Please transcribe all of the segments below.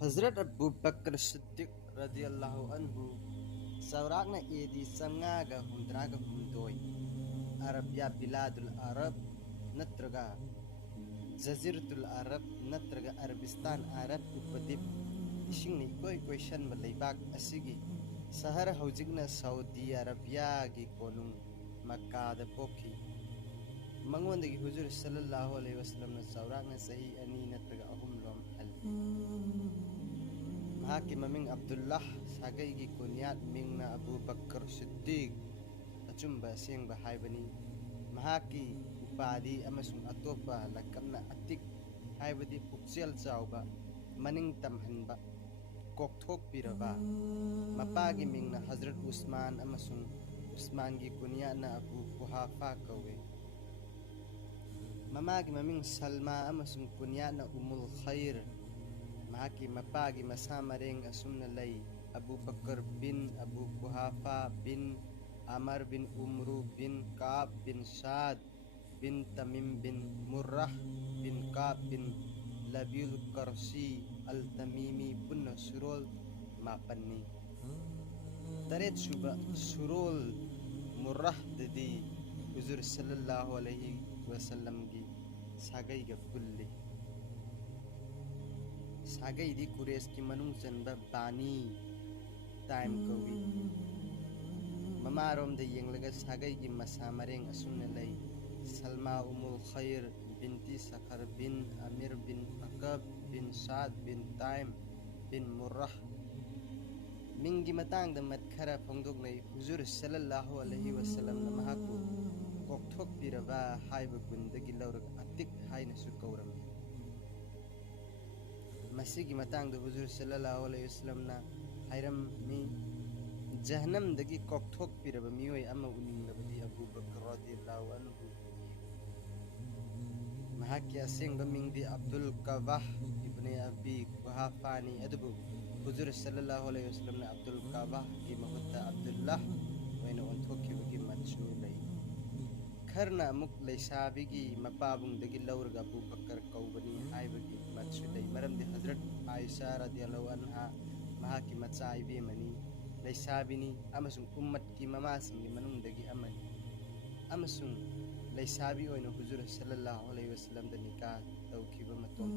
Hazrat Abu Bakr Siddiq radhiyallahu anhu saurakna edi samngaga humdraga humdoi Arabia Biladul Arab natraga Jaziratul Arab natraga Arabistan Arab upadip isingni koi shan balaibak asigi sahara haujigna Saudi Arabia gi konung Makkah da pokhi mangonda gi huzur sallallahu alaihi wasallam na saurakna sahi ani natraga ahum lom hal Mahaki maming Abdullah sagai gi kunyat mingna Abu Bakar Siddiq achumba sengba haibani mahaki upadi amasung atopa lakapna atik haibadi pukchel chawba maning tamhanba kokthok piraba mapagi mingna Hazrat Usman amasung Usman gi kunya na Abu Quhafa kawe mamagi maming Salma amasung kunya na Umul Khair mahaki mapagi masamareng asumna lay Abu Bakar bin Abu Quhafa bin Amar bin Umru bin Ka'ab bin Sa'ad bin Tamim bin Murrah bin Ka'ab bin Labil Qarsi Al-Tamimi punna surol mapanni taret suba surol Murrah dadi Huzur sallallahu alaihi wasallam gi sagai ga kulli sagai di Quraysh ki manung chanba bani time kawi mamarom da yenglaga sagai gi masamareng asumna lay Salma Umul Khair binti Sakhar bin Amir bin Aqab bin Sa'ad bin Taim bin Murrah mingi matang da matkhara phongdok nei Huzur sallallahu alaihi wasallam na mahaku kokthok piraba haiba gundagi lawrag atik haina su kauram masigi matang da Huzur sallallahu alaihi wasallam na hairam mi Jahannam dagi kokthok piraba mioi ama uningnabadi Abu Bakr radhiyallahu anhu mahaki asengba mingdi Abdul Kawah ibn Abi Quhafani adubu Huzur sallallahu alaihi wasallam na Abdul Kawah gi mahutta Abdullah waina onthoki gi matsu lay kharna amuk laysabi gi mapabung dagi lawrga Abu Bakr kaubani haibagi matsu lay maramdi Hazrat Aisha radhiyallahu anha mahaki matsai be mani laisabini amasung ummat ki mamasing gi manungdagi amani amasung laisabi oina Huzur sallallahu alaihi wasallam da nikah tawkiba matom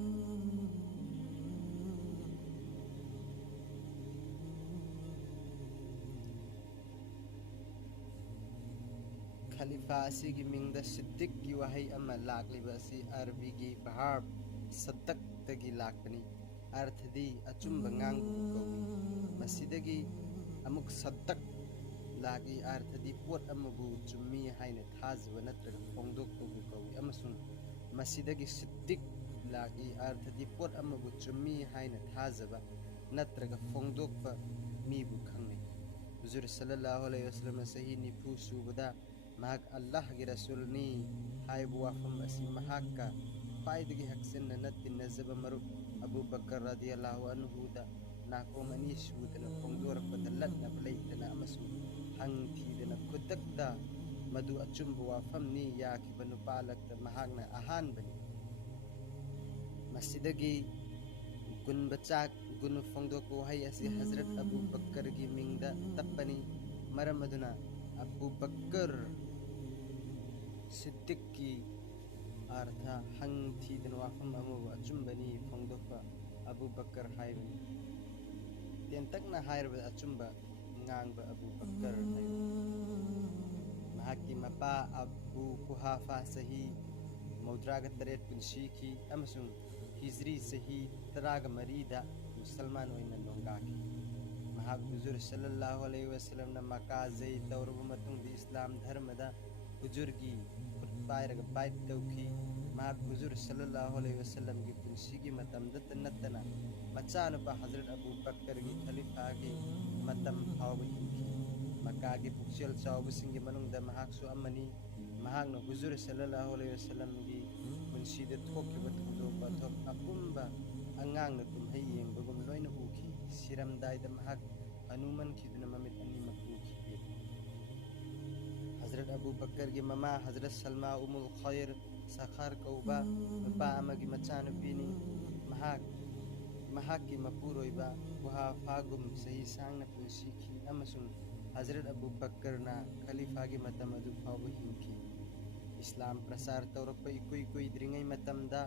khalifa asigi mingda Siddiq gi wahai ama lakliba asi Arabi gi bahar sadak dagi lakpani arthadi achumba ngang ko masidagi amuk sadak lagi arthadi pot amabu chummi haina thazwa natraga phongdok ko kawi amasung masidagi Siddiq lagi arthadi pot amabu chummi haina thazaba natraga phongdok pa mi bu khangnai Huzur sallallahu alaihi wasallam sahi ni phu subada mahak Allah gi rasulni haibu wafam asi mahakka faidagi haksen natin nazaba marub Abu Bakar radhiyallahu anhu da nakong ani sudana phongdor padalat na playtana amasu hangthidana kudakta madu achumbu wafam ni yakiba nupalakta mahakna ahan bani masidagi gun bachak gun phongdok ko hay asi Hazrat Abu Bakar gi mingda tapani maramaduna Abu Bakar Siddiq ki artha hangthidana wafam amu achumbani phongdokpa Abu Bakar haibani tentakna hairba achumba ngangba Abu Bakar mahaki mapa Abu Quhafa sahi maudraga taret punshi ki amasung hijri sahi taraga marida Musalman oina nongaki mahak Huzur sallallahu alaihi wasallam na Makkah zai tawrubu matung di Islam dharmada Huzur gi putpairaga bait tawki mahak Huzur sallallahu alaihi wasallam gi punshi gi matam datnatana macana pa Hazrat Abu Bakar gi khalifa gi matam hawba hinki Makkah gi pukchel chawbu singi manung da mahak su amani mahak na Huzur sallallahu alaihi wasallam gi punshi de thoki bathudo bathok apumba angang na tumhai yengbagum loina uki siram dai da mahak hanuman khiduna mamit ani makuki Hazrat Abu Bakar gi mama Hazrat Salma Umul Khair Sakhar kauba mapa amagi macana bini mahak mahaki mapuroiba Kuhafagum sahi sangna punsikhi amasung Hazrat Abu Bakr na Khalifa gi matam adu fawba hingki Islam prasar taurakpa ikui dringai matamda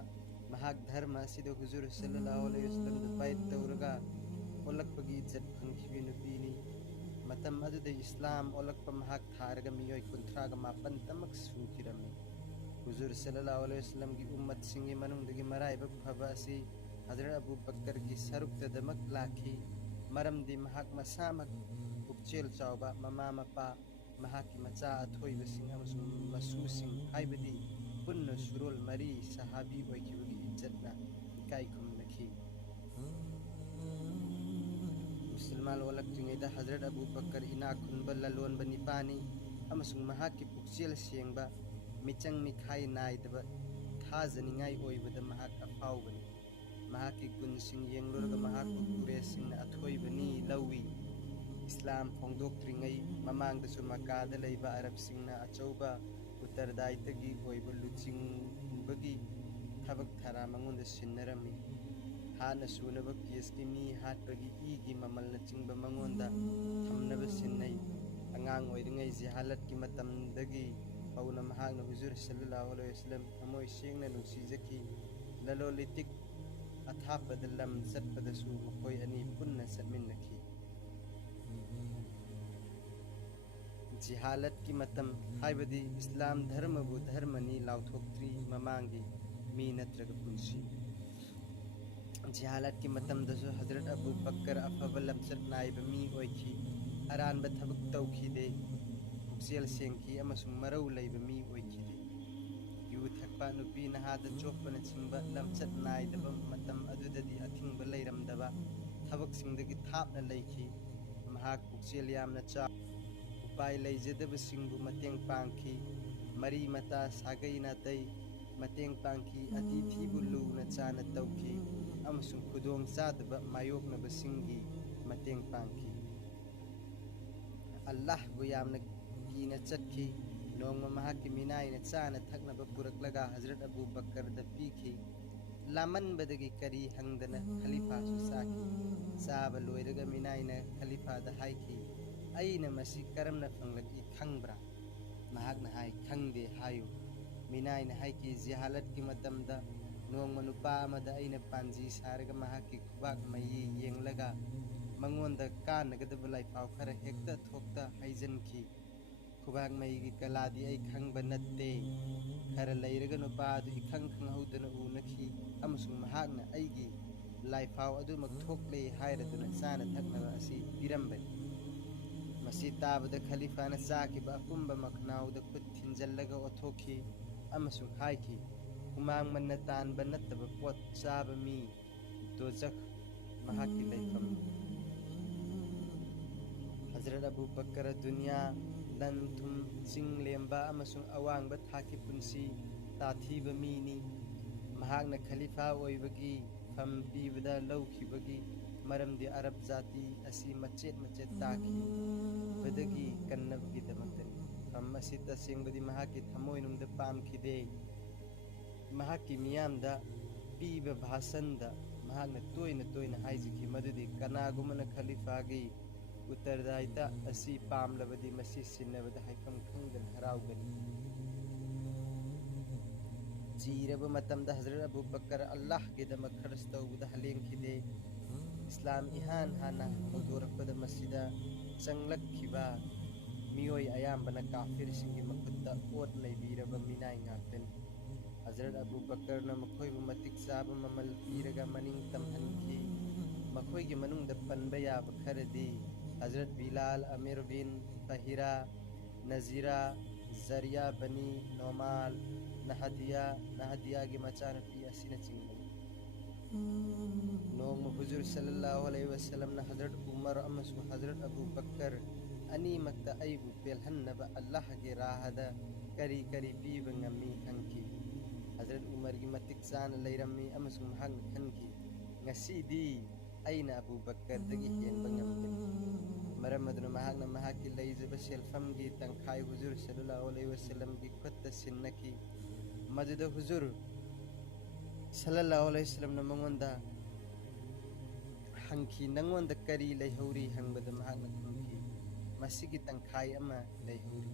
mahak dharma sida Huzur sallallahu alaihi wasallam da bait tauraga olakpagi izzat phangkhibi nupini matam aduda Islam olakpa mahak tharga miyoi kunthraga mapan tamak sungkirami Huzur sallallahu alaihi wasallam gi ummat singi manungdagi maraiba phaba asi Hazrat Abu Bakr gi sarukta damak lakhi maramdi mahak masamak pukchel chawba mama mapa mahaki macha athoiba sing amasung masu sing haibadi punna surul mari sahabi oikibagi izzatna ikai khumnakhi Muslimal walak jingaida Hazrat Abu Bakr ina khunba lalon banipani amasung mahaki pukchel sengba michang mikhai naidaba thajaningai oibada mahak afaubani mahaki gun sing yenglurga mahak pure sing athoibani lawi Islam phongdoktringai mamangdasu makada leiba Arab singna achauba uttardaitagi oiba luching bagi thabak thara mangonda sinnarami hana sunaba keski mi hatpagi igi mamalna chingba mangonda thamnaba sinnai angang oiringai jihalat ki matamdagi pauna mahakna Huzur sallallahu alaihi wasallam amoi sengna nungsijaki lalolitik athapada lam satpadasu makoi ani punna satminnakhi Jihalat ki matam haibadi Islam dharma bu dharmani lauthokri mamangi mi natraga punsi Jihalat ki matam dasu Hazrat Abu Bakr afabalam satnaiba mi oikhi aranba thabak tawkhide puksel sengki amasung marau leiba mi oikide yu thakpa nupi nahada chokpana chingba lamchat naidaba matam adudadi athingba leiramdaba thabak singdagi thapna leikhi mahak puksel yamna cha upai leijadaba singbu mateng pangki mari mata sagai natai mateng pangki atithi bulu na chana tawki amasung khudong sadaba mayokna basingi mateng pangki Allah bu yamna kina chatki nongma mahaki minai na chana thaknaba puraklaga Hazrat Abu Bakr da pikhi laman badagi kari hangdana khalifa su saki saba loiraga minai na khalifa da haiki aina masi karamna fanglagi khangbra mahakna hai khangde hayu minai na haiki jihalat ki matamda nongma nupa amada aina panji sarga mahaki khubak mai yenglaga mangonda kanagadaba laifaw khara hekta thokta haijanki khubak mai gi kaladi ai khangba natte khara leiraga nupa adu ikhang khanghaudana unakhi amasung mahakna aigi laifaw adu mak thokle hairaduna chana thaknaba asi pirambani masi tabada khalifa na chakiba akumba maknauda khut thinjallaga othokhi amasung haiki humang manna tanba nattaba pot chaba mi dojak mahaki laifam Hazrat Abu Bakr dunya lan thum sing lemba amasung awangba thaki punsi tathiba mini mahakna khalifa oibagi fam pibada laukhibagi maramdi Arab zati asi machet taki badagi kannabgi damaktani fam asita sengbadi mahaki thamoinumda pamkhide mahaki miyamda piba bhasanda mahakna toina haijiki madudi kanagumana khalifagi uttardaita asi pamlabadi masi sinnabada haifam khangdan haraugani jiraba matamda Hazrat Abu Bakr Allah gidamak kharas tawbada halengkhide Islam ihan hana hodorakpada masida changlakhiba miyoi ayambana kafir singi makutta ot leibiraba minai ngaktani Hazrat Abu Bakr na makhoibu matik saba mamal piraga maning tamhanki makhoigi manungda panba yaba kharadi Hazrat Bilal Amir bin Tahira Nazira Zaria Bani Nomal Nahadiya gi macana pi asina chingani nong Huzur sallallahu alaihi wasallam na Hazrat Umar amasu Hazrat Abu Bakr ani makta aibu belhannaba Allah gi rahada kari piba ngami khanki Hazrat Umar gi matik sana leirammi amasu mahang khanki ngasidi aina Abu Bakr dagi henba ngamdani maramaduna mahakna mahaki leijaba selfam gi tangkhai Huzur sallallahu alaihi wasallam gi khutta sinnaki maduda Huzur sallallahu alaihi wasallam na mangonda hangki nangonda kari leihori hangbada mahakna khumki masigi tangkhai ama leihori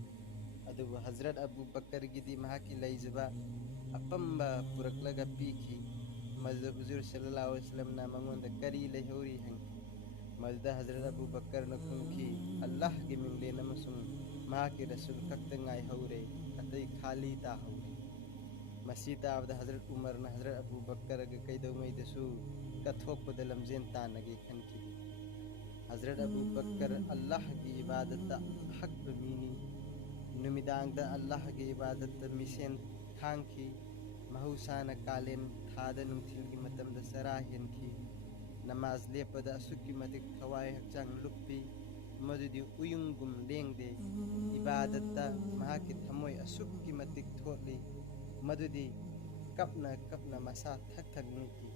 adubu Hazrat Abu Bakar gidi mahaki leijaba apamba puraklaga piki madda huzur sallallahu alaihi wasallam na mangonda kari leihori hangki madda Hazrat Abu Bakar na khumki Allah gi minglen amasung mahaki rasul khakta ngai haure atai khali ta haure masita abda Hazrat Umar na Hazrat Abu Bakar ga kaidau mai dasu kathokpada lamjen tanage khanki Hazrat Abu Bakar Allah gi ibadat hak bamini numidang da Allah gi ibadat misen khangki mahusana kalen thada nungthil gi matam da sarahen ki namaz lepada asukki matik thawai hakchang luppi madudi uyungum lengde ibadat da mahaki thamoi asukki matik tholi madudi kapna kapna masa thak thak nungki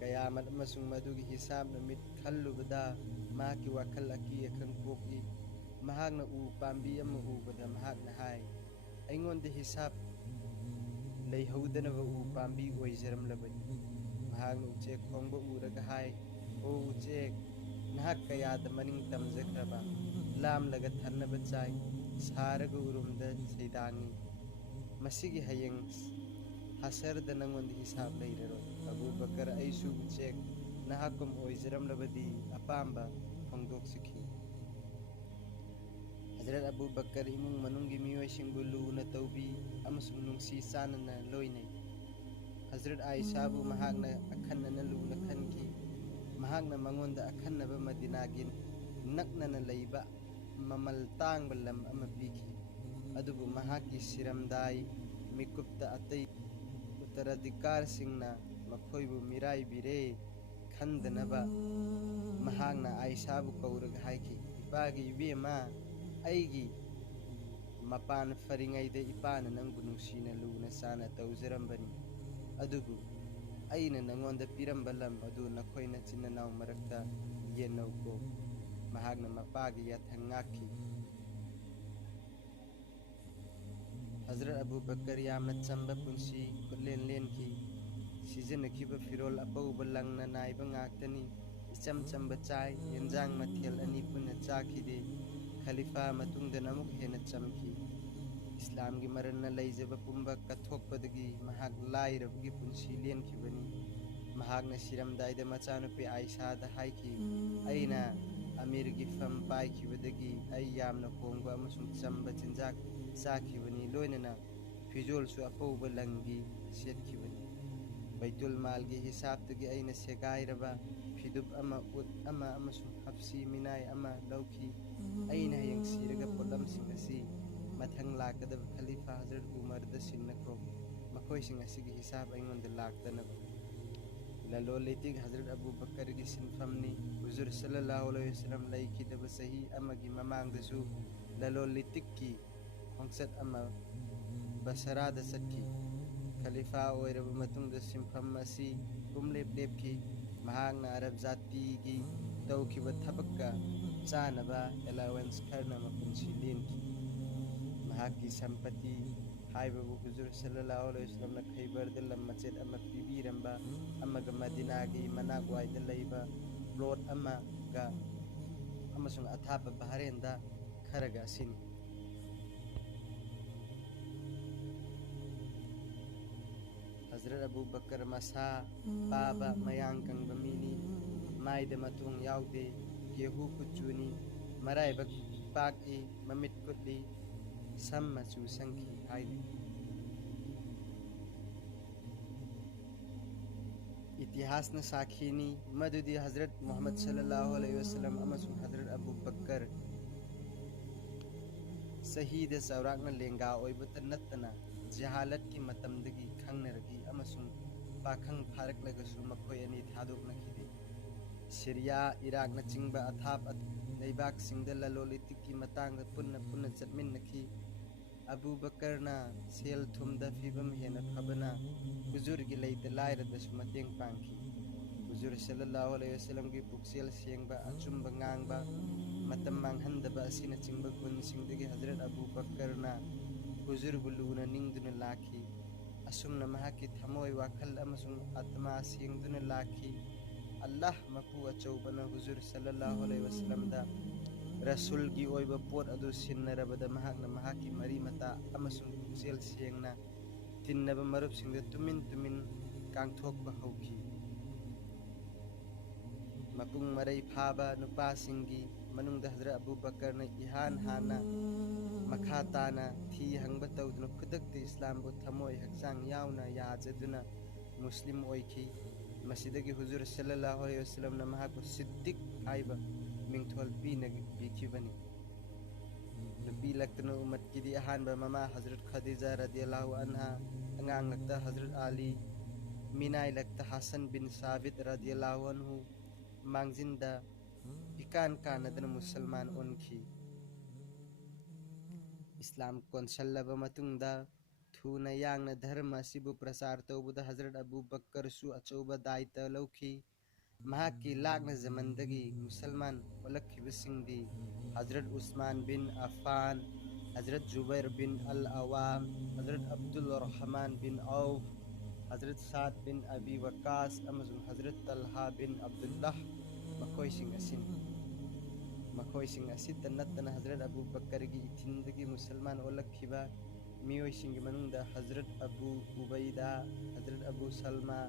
kayamat amasung madugi hisab na mit khallubada mahaki wakhal aki akhang poki mahakna u pambi ama ubada mahakna hai aingonda hisab leihodanaba u pambi oijaram labani mahakna uche khongba uraga hai o uche nahak kayada maning tamjakraba lam laga thanaba chai saraga urumda seidani masigi hayeng hasarda nangonda hisab leiraro Abu Bakar aisu uche nahakum oijaram labadi apamba khongdok sikhi Hazrat Abu Bakar imung manunggi miyoi singbu luna taubi amasung nungsi sanana loinai Hazrat Aisha bu mahakna akhanna luna khanki mahakna mangonda akhannaba madinagin naknana leiba mamal tangba lam ama piki adubu mahaki siramdai mikupta atai uttaradikar singna makhoibu mirai bire khandanaba mahakna Aisha bu kauraga haiki ipagi ibema aigi mapan faringaida ipana nangbu nungsina luna sana taujarambani adubu aina nangonda piramba lam adu nakhoina chinanaw marakta yenauko mahakna mapagi yathang ngaki Hazrat Abu Bakar yamna chamba punsi kutlen lenki sijanakhiba firol apauba langna naiba ngaktani icham chamba chai yenjang mathel ani punna chakhide Khalifa matungda namuk hena chamki Islam gi maranna leijaba pumba kathokpadagi mahak lairabgi punsi lenkhibani mahakna siramdaida machanupi Aisha da haiki aina Amir gi fam paikhibadagi ai yamna khongba amasung chamba chinjak chakhibani loinana fijol su apauba langi setkhibani Baitul Mal gi hisabtagi aina segairaba fidup ama ut ama amasung hapsi minai ama lauki aina yang siraga polam singasi mathang lakadab Khalifa Hazrat Umar da sinnakro makhoi sing asigi hisab aingon da laktana lalo letik Hazrat Abu Bakar gi sinfamni huzur sallallahu alaihi wasallam laiki da sahi ama gi mamang da su lalo letik ki hongsat ama basara da sakki Khalifa oiraba matung da sinfam asi kumlep lep ki mahang na Arab zati gi tawkiba thabakka chanaba allowance kharna mapunsi lenki mahaki sampati haibabu huzur sallallahu alaihi wasallam na Khaybar da lam masjid ama pibiramba amaga Madina gi managwai da leiba plot ama ga amasung athapa baharenda kharaga sin Hazrat Abu Bakar masa baba mayang kangba mini maida matung yaude gehu kuchuni marai bak paki mamit kutli samma chu sangki haini itihas na sakhini madudi Hazrat Muhammad sallallahu alaihi wasallam amasung Hazrat Abu Bakar sahida saurakna lenga oibata nattana jahalat ki matamdagi khangnaragi amasung pakhang pharak lagasu makhoi ani thadokna khide Syria Iraq na chingba athap leibak singda lalolitik ki matangda punna chatminnakhi Abu Bakar na sel thumda fibam hena phabana huzur gi leita laira da sumateng pangki huzur sallallahu alaihi wasallam gi puksel sengba achumba ngangba matam manghandaba asina chingba gun singdagi Hazrat Abu Bakar na huzur buluna ningduna lakhi asumna mahaki thamoi wakhal amasung atma singduna lakhi अल्लाह मपू अचौबना हुजूर सल्लल्लाहु अलैहि वसल्लमदा रसूल की ओइबा pot अदु सिन्नरबदा महाकना महाकी मरी मता अमसुंग पुक्सेल सेंगना तिन्नबा मरुप सिंगदा तुमिन तुमिन कांगथोकबा हौखी मपुंग मरई फाबा नुपा सिंगी मनुंग हजरत अबू बकर ने इहान हाना मखा ताना थी हंगबा तौदुना खुदक इस्लाम बु थमोय हक्सांग यावना याजदुना मुस्लिम ओइखी मसीदगी हुजूर सल्लल्लाहु अलैहि वसल्लम ना महाको सिद्दीक आइबा मिंगथोल पीखिबनी नुपी लक्तनो उम्मत की दी अहानबा ममा हजरत खदीजा रदियल्लाहु अन्हा अंगांग लगता हजरत आली मीनाई लगता हसन बिन साबित रदियल्लाहु अन्हु मांगजिंदा इकान कानदन मुसलमान उनखी इस्लाम कोनसल्लबा मतुंगदा थूना यांगना धर्म असिबु प्रसार तौबुदा हजरत अबू बकर सु अचौबा दायित्व लौखी महाकी लाकना जमनदगी मुसलमान ओलखिबसिंगदी हजरत उस्मान बिन अफान हजरत जुबैर बिन अल अवाम हजरत अब्दुल रहमान बिन औफ हजरत साद बिन अबी वकास अमसुंग हजरत तलहा बिन अब्दुल्लाह मखोइसिंग असित नत्तना हजरत अबू बकर की इथिंदगी मुसलमान ओलखिबा मियोइसिंग मनुंगदा हजरत अबू उबैदा हजरत अबू सलमा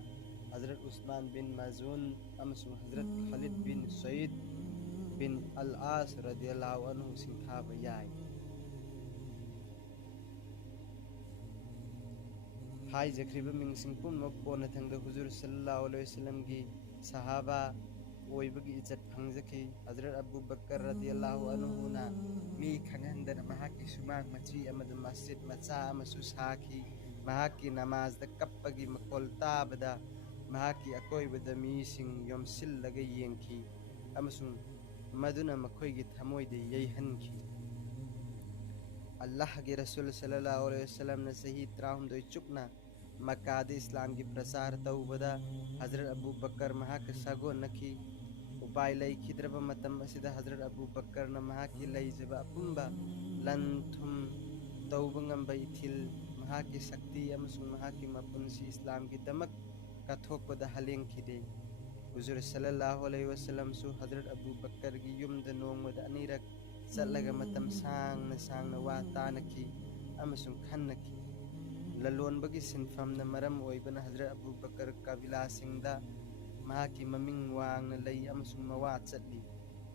हजरत उस्मान बिन मजून अमसुंग हजरत खालिद बिन सईद बिन अल आस रदियल्लाहु अन्हु सिंथाबा याय हाय जखरिबा मिंगसिंग पुनमक कोन थंगदा हुजूर सल्लल्लाहु अलैहि वसल्लम की सहाबा ओइबगी इज्जत फंगजखी हजरत अबू बकर रदियल्लाहु अन्हु ना मी खंगहंदना महाकी सुमांग मची अमद मस्जिद मचा अमसु साखी महाकी नमाज द कप्पगी मकोल ताबदा महाकी अकोइबदा मीसिंग योमसिल्लगा येंखी अमसुंग मदुना मखोइगी थमोइदे यैहनखी अल्लाह के रसूल सल्लल्लाहु अलैहि वसल्लम ने सही 93 चुकना मक्का दे इस्लाम की प्रसार तौबदा हजरत अबू बकर महाक सगो नखी उपाय लई खिद्रब मतम असिदा हजरत अबू बकर न महाकी लईजबा अपुंबा लन थुम तौबंगम इथिल महाकी शक्ति अमसुंग महाकी मपुंसी इस्लाम की दमक कथोकदा हलेंग खिदे हुजूर सल्लल्लाहु अलैहि वसल्लम सु हजरत अबू बकर की युमद नोंगमद अनिरक चलगा मतम सांगना वा तानखी अमसुंग खन्नखी ललोनबगी सिनफमना मरम ओइबना हजरत अबू बकर कबिला सिंगदा महाकी ममिंग वांगना लई अमसुंग मवा चटली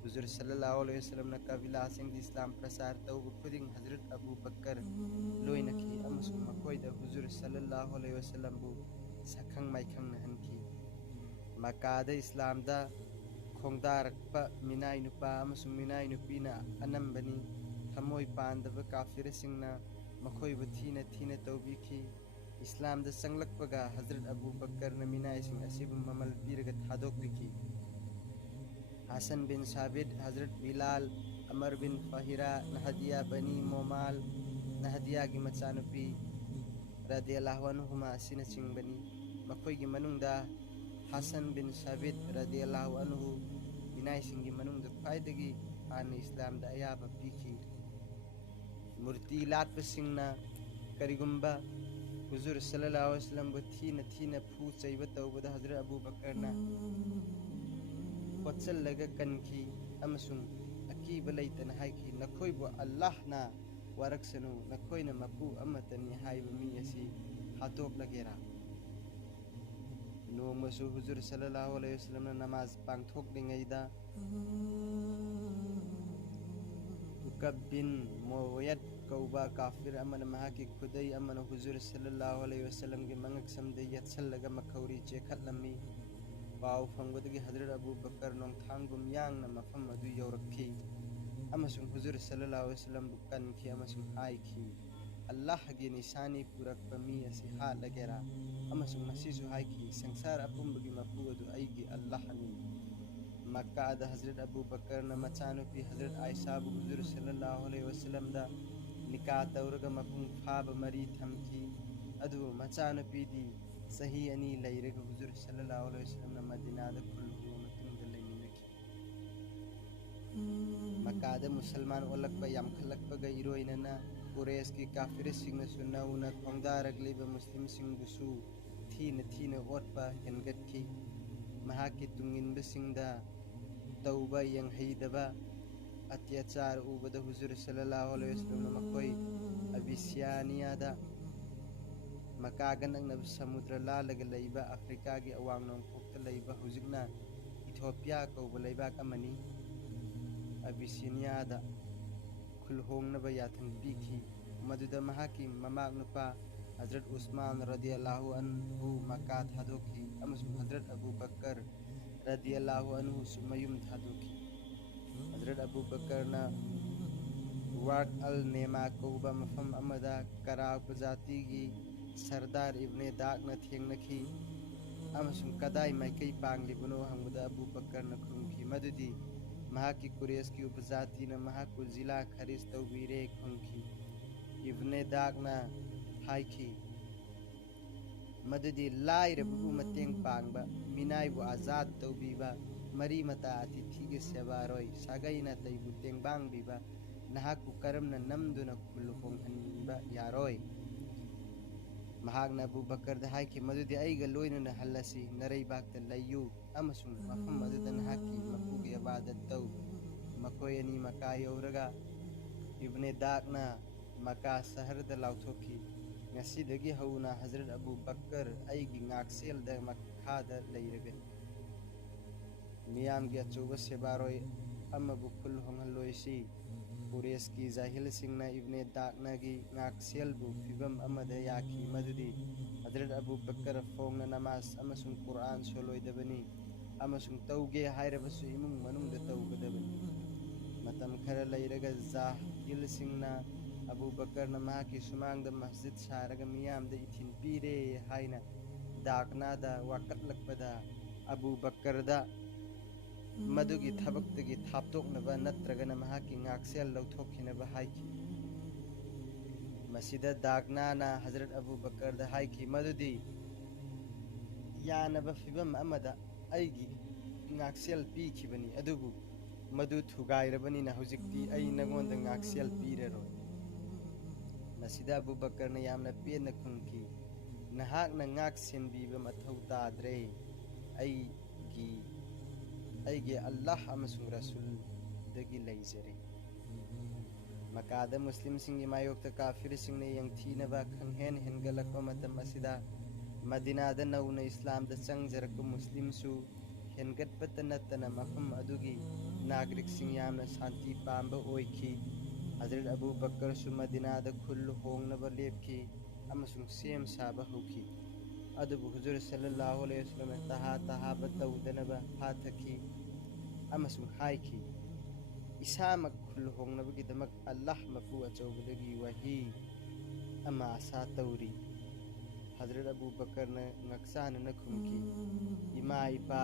हुजूर सल्लल्लाहु अलैहि वसल्लम ना कबिला सिंग इस्लाम प्रसार तौब खुदिंग हजरत अबू बकर लोइनखी अमसुंग मखोइदा हुजूर सल्लल्लाहु अलैहि वसल्लम बु सखंग माइखंग नहनखी मक्कादा इस्लामदा खोंगदारकपा मिनाई नुपा अमसुंग मिनाई नुपीना अनंबनी थमोई पांदबा काफिरसिंगना मखोइबु थीना तौबिखी इस्लाम दा संगलकपगा हजरत अबू बकर न मिनाइसिंग असिबु ममल पीरगा थादोकबिखी हसन बिन साबित हजरत बिलाल अमर बिन फहिरा नहदिया बनी मोमाल नहदिया की मचानुपी रदियल्लाहु अन्हुमा असिना चिंगबनी मखोइगी मनुंगदा हसन बिन साबित रदियल्लाहु अन्हु मिनाइसिंग की मनुंगदा ख्वाइदगी हान इस्लाम दा अयाबा पीखी मूर्ति लाटपसिंगना करिगुंबा हुजूर सल्लल्लाहु अलैहि वसल्लम बु थीना फू चैब तौबदा हजरत अबू बकरना कोचल्लगा कनखी अमसुंग अकीबा लैतना हाइखी नखोइबु अल्लाहना वरकसनु नखोइना मपू अमतनी हाइबा मी असि हातोकलगेरा नोमसु हुजूर सल्लल्लाहु अलैहि वसल्लम नमाज पांगथोकलिङैदा उकब बिन मोयत कौबा काफिर अमन महाकी खुदई अमन हुजूर सल्लल्लाहु अलैहि वसल्लम के मंगक समदे यत्सल्लगा मखौरी चेखतलमी पाव फंगबदगी हजरत अबू बकर नोंथांगुम यांगना मफम अदु यौरखी अमसुंग हुजूर सल्लल्लाहु अलैहि वसल्लम बुकनखी अमसुंग हाइखी अल्लाह की निशानी पुरकपा मी असि हालगेरा अमसुंग मसीसु हाइखी संसार अपुंबगी मपू अदु अइगी अल्लाहनी मक्का दा हजरत अबू बकर न मचानुपी हजरत आयशा बु हुजूर सल्लल्लाहु अलैहि वसल्लम दा निकाह तौरगा मपुंग फाब मरी थमकी अदु मचानुपी दी सही अनि लैरगा हुजूर सल्लल्लाहु अलैहि वसल्लम न मदीना दा खुलहु मतुंग लैमिनखी मक्का दा मुसलमान ओलकपा यामखलकपगा इरोइनना कुरैश की काफिर सिंह सुनाउना खोंगदारगलिबा मुस्लिम Singh बुसु थीना ओटपा हेनगतखी mahaki tunginbasingda tauba yang haidaba अत्याचार उबदा हुजूर सल्लल्लाहु अलैहि वसल्लम मकोई अबिसियानियादा मकागन नब समुद्र लालग लैबा अफ्रीका की अवांग नोंपोक्ता लैबा हुजिकना इथियोपिया कौबा लैबाक अमनी अबिसिनियादा खुलहोंगनबा याथंग पीखी मदुदा महाकी ममाक नुपा हजरत उस्मान रदियल्लाहु अन्हु मक्का थादोखी अमसुंग हजरत अबू बकर रदियल्लाहु अन्हु सुमयुम थादोखी हजरत अबू बकरना वाक अल नेमा कौबा मफम अमदा कराक जाति की सरदार इब्ने दाकना थेंगनखी अमसुंग कदाई माइकई पांगलिबनो हंगबदा अबू बकरना खुंखी मदुदी महाकी कुरेश की उपजाति न महाकु जिला खरिज तौबीरे खुंखी इब्ने दाकना हाइखी मदुदी लाइरबु मतेंग पांगबा मिनाइबु आजाद तौबीबा मरी मता अतिथि के सेवारोय सागैना तैबु तेंबांग बिबा नहाकु करमना नमदुना खुलहोंग हनबा यारोय महागना अबू बकर दा हाइखी मदुदी आइगा लोइना हल्लसी नरैबाकता लैयु अमसुंग मफम मदुदा नहाकी मपुगी इबादत तौ मकोय अनि मका यौरगा इब्ने दाकना मका शहरदा लाउथोखी ngasiदगी हौना हजरत अबू बकर आइगी ngakselda मखादा लैरगन मियाम की अचूबा सेबारोय अमबु खुलहोंगलोइसी कुरेश की जाहिल सिंगना इब्ने दाकना की ngakselबु फिबम अमदा याखी मदुदी हजरत अबू बकर फोंगना नमाज अमसुंग कुरान सोलोइदबनी अमसुंग तौगे हाइरबसु इमुंग मनुंगदा तौगदबनी मतम खरा लैरगा जाहिल सिंगना अबू बकर नमा की सुमांगदा मस्जिद सारगा मियामदा इथिन पीरे हाइना दाकनादा वाकटलकपदा अबू बकरदा मदुगी थबक्तगी थापतोकनबा नत्रगना महाकी ngakсel लौथोखिनबा हाइखी मसिदा दाकनाना हजरत अबू बकरदा हाइखी मदुदी यानबा फिबम अमदा आइगी ngakсel पीखिबनी अदुबु मदु थुगाइरबनीना हुजिकती आई नगोंदा ngakсel पीररोय मसिदा अबू बकरना यामना पेना खुंखी नहाकना ngakसेनबीबा मथौ ताद्रे आइगे अल्लाह अमसुंग रसूल दगी लैजरे मकादा मुस्लिम सिंगी मायोक्ता काफिर सिंगने यंगथीनबा खंगहेन हेनगलकपा मतम असिदा मदीनादा नौना इस्लामदा चंगजरक मुस्लिमसु हेनगतपता नत्तना मफम अदुगी नागरिक सिंग यामना शांति पांबा ओइखी हजरत अबू बकर सु मदीनादा खुल होंगनबा लेपखी अमसुंग सेम साबा होखी अदुबु हुजूर सल्लल्लाहु अलैहि वसल्लम तहा तौदनबा हाथखी अमसुंग हाइखी इसामक खुल होंगनबगिदमक अल्लाह मपु अचौबदगी वही अमा आशा तौरी हजरत अबू बकरना ngaksanana खुमकी इमा इपा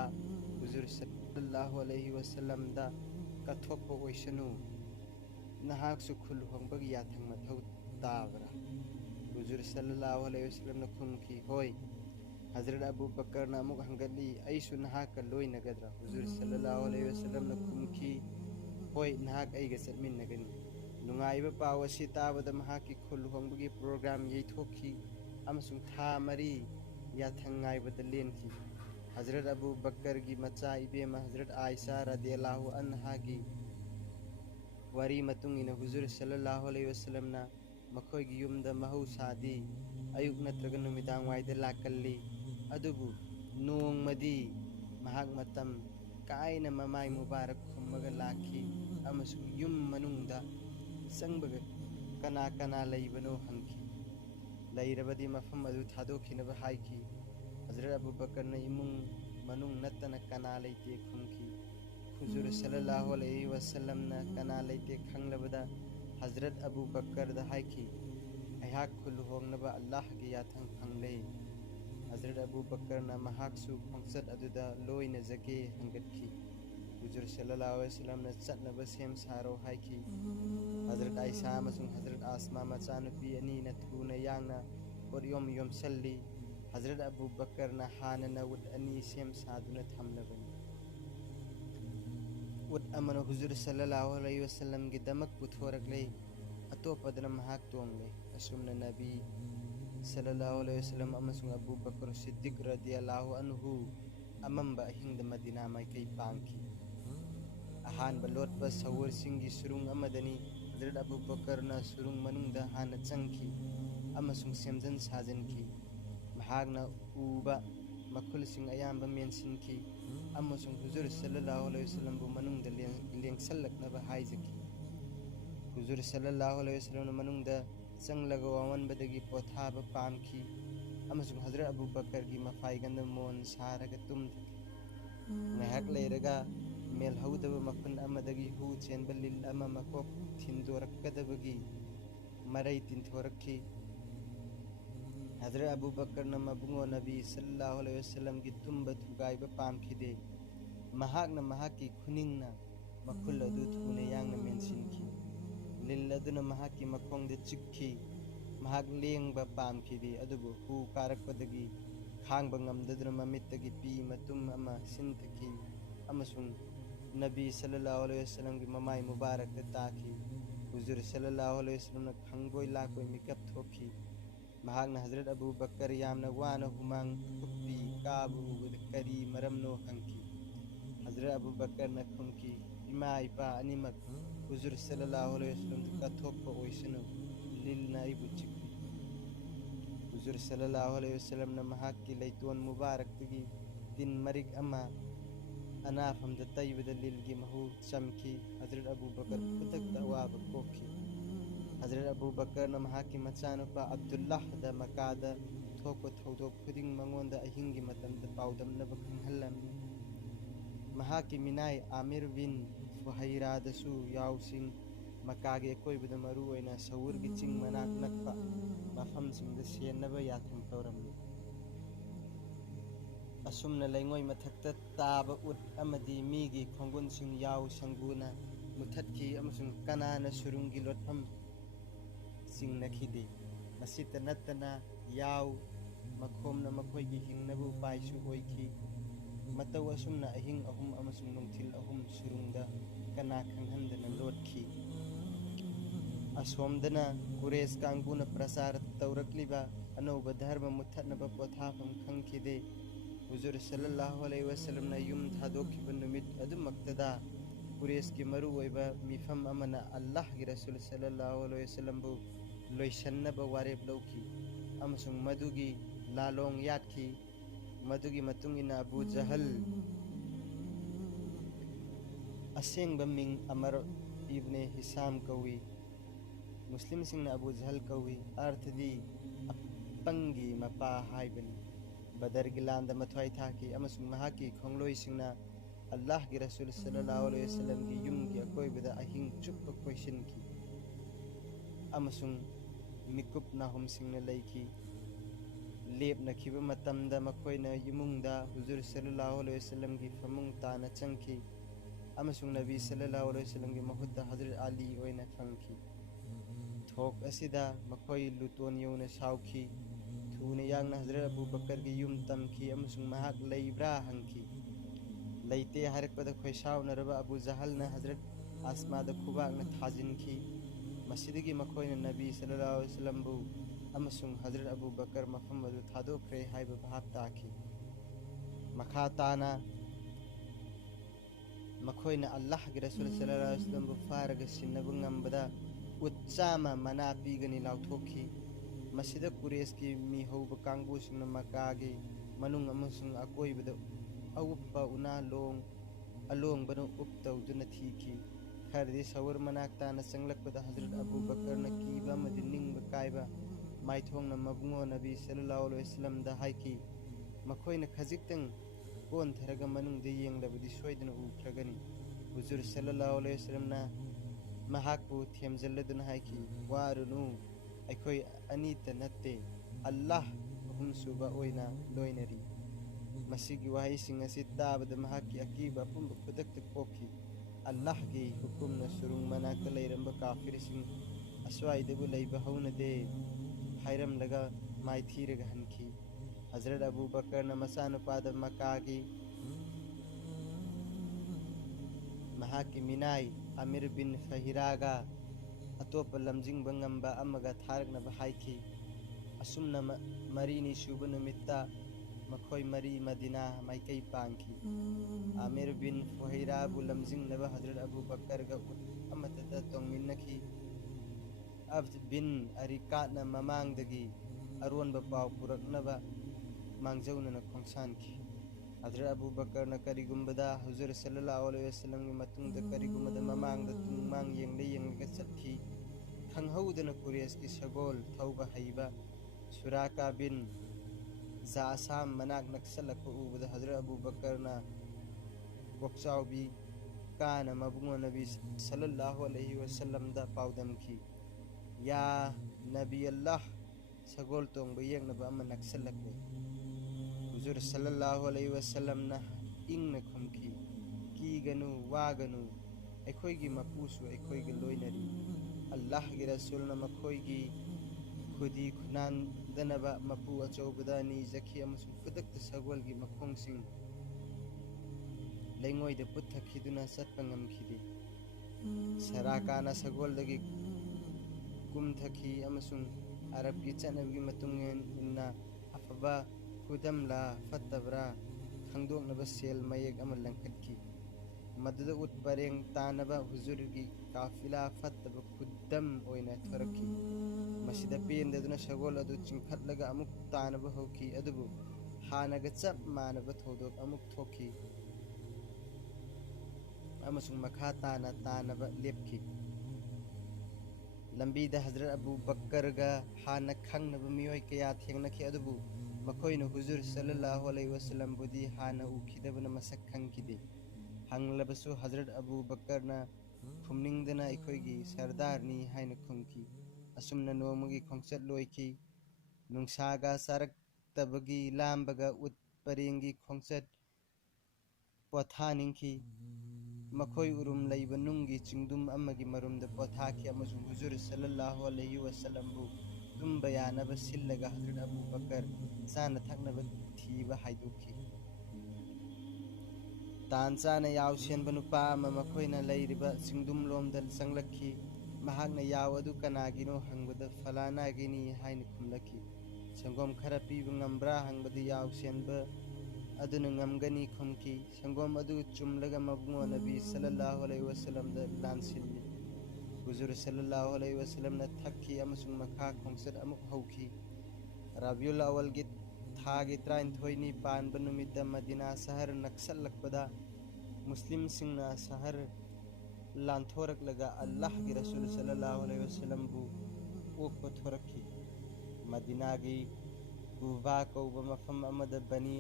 हुजूर सल्लल्लाहु अलैहि वसल्लम दा कथोकपा ओइसनु नहाकसु खुल होंगबगी याथंग मथौ ताबरा हुजूर सल्लल्लाहु अलैहि वसल्लम न खुमकी होय हजरत अबू बकर अमुक हंगली ऐसु नहाक लोइनगद्रा हुजूर सल्लल्लाहु अलैहि वसल्लम न खुमकी होय नहाक ऐगा चटमिनगनी नुंगाइबा पाव असि ताबदा महाकी खुल होंगबगी प्रोग्राम यैथोखी अमसुंग था मरी याथंगाइबदा लेनखी हजरत अबू बकर की मचा इबेमा हजरत आयशा रदियल्लाहु अन्हा की वरी मतुंगिना हुजूर सल्लल्लाहु अलैहि वसल्लम ना मखोगी युमदा महौसादी अयुक नत्रगा नुमिदांग वाइदा लाकल्ली अदुबु नोंगमदी महाक मतम कायना ममाय मुबारक खुमगा लाखी अमसुंग युम मनुंगदा संगबगा कना कना लैबनो हंखी लैरबदी मफम अदु थादोखिनबा हाइखी हजरत अबू बकर न इमुंग मनुंग नत्तना कना लैते खुमखी हुजूर सल्लल्लाहु अलैहि वसल्लम न कना लैते खंगलबदा हजरत अबू बकर दा हाइखी अहाक खुल होंगनबा अल्लाह की याथंग फंगले हजरत अबू बकर न महाकसु खोंसत अदुदा लोइना जगे हंगतखी हुजूर सल्लल्लाहु अलैहि वसल्लम न चटनबा सेम सारो हाइखी हजरत आयशा अमसुंग हजरत आसमा मचानुपी अनि न थुना यांगना और योम सल्ली हजरत अबू बकर न हाना न उद अनि सेम सादुना थमलबनी उद अमन हुजूर सल्लल्लाहु अलैहि वसल्लम की दमक पुथोरकले अतोपदना महाक तोंगले असुमना नबी सल्लल्लाहु अलैहि वसल्लम अमसुंग अबू बकर सिद्दीक रदियल्लाहु अन्हु अमंबा अहिंगदा मदीना माइकई पांखी अहानबा लोटपा सवरसिंगी सुरुंग अमदनी हजरत अबू बकरना सुरुंग मनुंगदा हाना चंखी अमसुंग सेमजन साजनखी महागना उबा मखुलसिंग अयाम्बा मेंसिनखी अमसुंग हुजूर सल्लल्लाहु अलैहि वसल्लम बु मनुंगदा लेंगसलकनबा हाइजखी हुजूर सल्लल्लाहु अलैहि वसल्लम मनुंगदा चंगलगा वामनबदगी पोथाबा पामखी अमसुंग हजरत अबू बकर की मफाइगंदा मोन सारगा तुमथकी ngahak leiraga mel haudaba makun amadagi hu chenba lil ama makok thindorakkadabagi marai tinthorakki Hazrat Abu Bakar na mabungo Nabi sallallahu alaihi wasallam ki tumba thugaiba pamkhide mahakna mahaki khuningna makhul adu thune yangna mensinki lilladuna mahaki makhongde chikki mahak lengba pamkhide adubu hu karakpadagi khangba ngamdaduna mamittagi pi matum ama sinthaki amasung Nabi sallallahu alaihi wasallam ki mamai mubarak ta taki huzur sallallahu alaihi wasallam na khangoi lakoi mikap thoki mahakna Hazrat Abu Bakar yamna wana humang thukpi kabu ubud kari maramno hangki Hazrat Abu Bakar na khumki ima ipa animak huzur sallallahu alaihi wasallam ka thokpa oisinu lilna ibu chikki huzur sallallahu alaihi wasallam na mahakki layton mubarak tigi tin marik ama anafam da tayyibada lilgi mahu chamki Hazrat Abu Bakar putak da waba kokki Hazrat Abu Bakar na mahaki machanupa Abdullah da makada thokpa thodok khuding mangonda ahingi matamda paudamnaba khanghallamni mahaki minai Amir bin Fuhaira dasu yausing makage koibada maru oina sawurgi ching manak nakpa mafamsingda sennaba yathum tawramni asumna laingoi mathakta taba ut amadi migi khongunsing yaw sanguna muthatki amasung kanana surungi lotham singnakhide masita natana yaw makhomna makhoigi hingnabu paisu oiki mataw asumna ahing ahum amasung nungthil ahum surungda kana khanghandana lotkhi asomdana Quraysh kanguna prasar tawrakliba anauba dharma muthatnaba pothafam khangkhide huzur sallallahu alaihi wasallam na yum thadokhiba numit adumaktada Quraysh ki maru oiba mifam amana Allah gi Rasul sallallahu alaihi wasallam bu loisannaba wareb lawki amasung madugi lalong yatkhi madugi matungina Abu Jahal asengba ming Amar ibn Hisam kawi Muslim singna Abu Jahal kawi arthdi appangi mapa haibani Badar gilanda mathwai thaki amasung mahaki khongloi singna Allah gi Rasul sallallahu alaihi wasallam gi yum gi akoibada ahing chuppa question ki amasung mikup nahum singna laiki lep na khiba matamda makoina yumungda huzur sallallahu alaihi wasallam gi famung tana changki amasung Nabi sallallahu alaihi wasallam gi mahudda Hazrat Ali oina khangki thok asida makoi luton yona sauki thune yangna Hazrat Abu Bakar gi yum tamki amasung mahak leibra hangki leite harakpada khoisaw naraba Abu Jahal na Hazrat Asma da khubak na thajinki masidigi makhoina Nabi sallallahu alaihi wasallam bu amasung Hazrat Abu Bakar mafam adu thadokre haiba bhab taki makhatana makhoina Allah gi Rasul sallallahu alaihi wasallam bu faraga sinnabu ngambada utchama mana pigani lauthokhi masida Quraysh ki mi hauba kangbu singna makagi manung amasung akoibada awuppa una long along banu uptaw duna thiki khardi sawar manakta na sanglakpada Hazrat Abu Bakar na kiba madining bakaiba maithong na mabungo Nabi sallallahu alaihi wasallam da haiki makhoina khajiktang kon tharaga manung de yenglabadi soidana ukhragani huzur sallallahu alaihi wasallam na mahakbu themjalladuna haiki warunu aikoi anita natte Allah hum suba oina loinari masigi wahai singa sitabada mahaki akiba pumba pudakta kokhi Allah gi hukumna surung manakta leiramba kafir sing aswaidabu leiba haunade hairam laga maithiraga hanki Hazrat Abu Bakar na masanupada makagi mahaki minai Amir bin Fahiraga atopa lamjing bangamba amaga tharagna bahaiki asumna marini shuba numitta मखोई मरी Medina माइकई पांखी Aamir बिन Fuhaira बु लमजिंगनबा हजरत अबू बकर गा उट अमतदा तोंगमिन्नखी अब्द बिन अरिकातना ममांगदगी अरोनबा पाव पुरकनबा मांगजौनना खोंसानखी हजरत अबू बकर करीगुम्बदा हुजूर सल्लल्लाहु अलैहि वसल्लम की मतुंगदा करीगुम्बदा ममांगदा तुंगमांग येंगले चटखी खंगहौदना Quraysh की सगोल थौबा हैबा सुराका बिन जासाम मनाक नक्सलक उबदा हजरत अबू बकर कोकचाउबी काना मबुंगो नबी सल्लल्लाहु अलैहि वसल्लम दा पाउदमखी या नबी अल्लाह सगोल तोंगबा येंगनबा अमा नक्सलकने हुजूर सल्लल्लाहु अलैहि वसल्लम ना इंगना खुमखी कीगनु वागनु अखोईगी मपूसु अखोईगी लोइनरी अल्लाह की रसूल ना मखोईगी खुदी खुनान दनबा मपू अचौबदा निजखी अमसुं खुदक्ता सगोलगी मखोंगसिंग लेंगोइदा पुत्थखीदुना चटपा ngamखिदे सराकाना सगोलदगी कुमथखी अमसुं अरबगी चटनबगी मतुंगिन्ना अफबा खुदमला फत्तबरा खंगदोंगनबा सेल मयेक अमा लंखटखी मदुदा उट परेंग तानबा हुजूरगी काफिला फत्तबा खुदम ओइना थोरखी मसिदा पेंददुना सगोल अदु चिंखटलगा अमुक तानबा होखी अदुबु हानगा चप मानबा थौदोक अमुक थोखी अमसुं मखा ताना तानबा लेपखी लंबीदा हजरत अबू बकर गा हाना खंगनबा मियोय कया थेंगनखी अदुबु मखोइना हुजूर सल्लल्लाहु अलैहि वसल्लम बुदी हाना उखिदबना मसक खंगखिदे हंगलबसु हजरत अबू बकर खुमनिंगदना अखोईगी सरदारनी हाइना खुमखी असुमना नोमगी खोंगचट लोइखी नुंसागा सारक्तबगी लांबगा उत परेंगी खोंगचट पोथानिंखी मखोई उरुम लैबा नुंगी चिंगदुम अमगी मरुमदा पोथाखी अमसुं हुजूर सल्लल्लाहु अलैहि वसल्लम बु तुम्बा यानबा सिल्लगा हजरत अबू बकर चाना थकनबा थीबा हाइदोखी तान चाना यावसेनबा नुपा अमा मखोइना लैरिबा चिंगदुम लोमदा चंगलखी महाकना याव अदु कनागिनो हंगबदा फलानागिनी हाइना खुमलखी संगोम खरा पीबा ngambra हंगबदा यावसेनबा अदुना ngamgani खुमखी संगोम अदु चुमलगा मबुंगो नबी सल्लल्लाहु अलैहि वसल्लम दा लानसिल्ली हुजूर सल्लल्लाहु अलैहि वसल्लम ना थक्की अमसुं मखा खोंगचट अमुक हौखी रबिउल अवल गी थागी 39 पानबा नुमितदा मदीना शहर नक्सलकपदा मुस्लिम सिंगना शहर लांथोरकलगा अल्लाह की रसूल सल्लल्लाहु अलैहि वसल्लम बु ओकपा थोरखी मदीनागी गुबा कौबा मफम अमदा बनी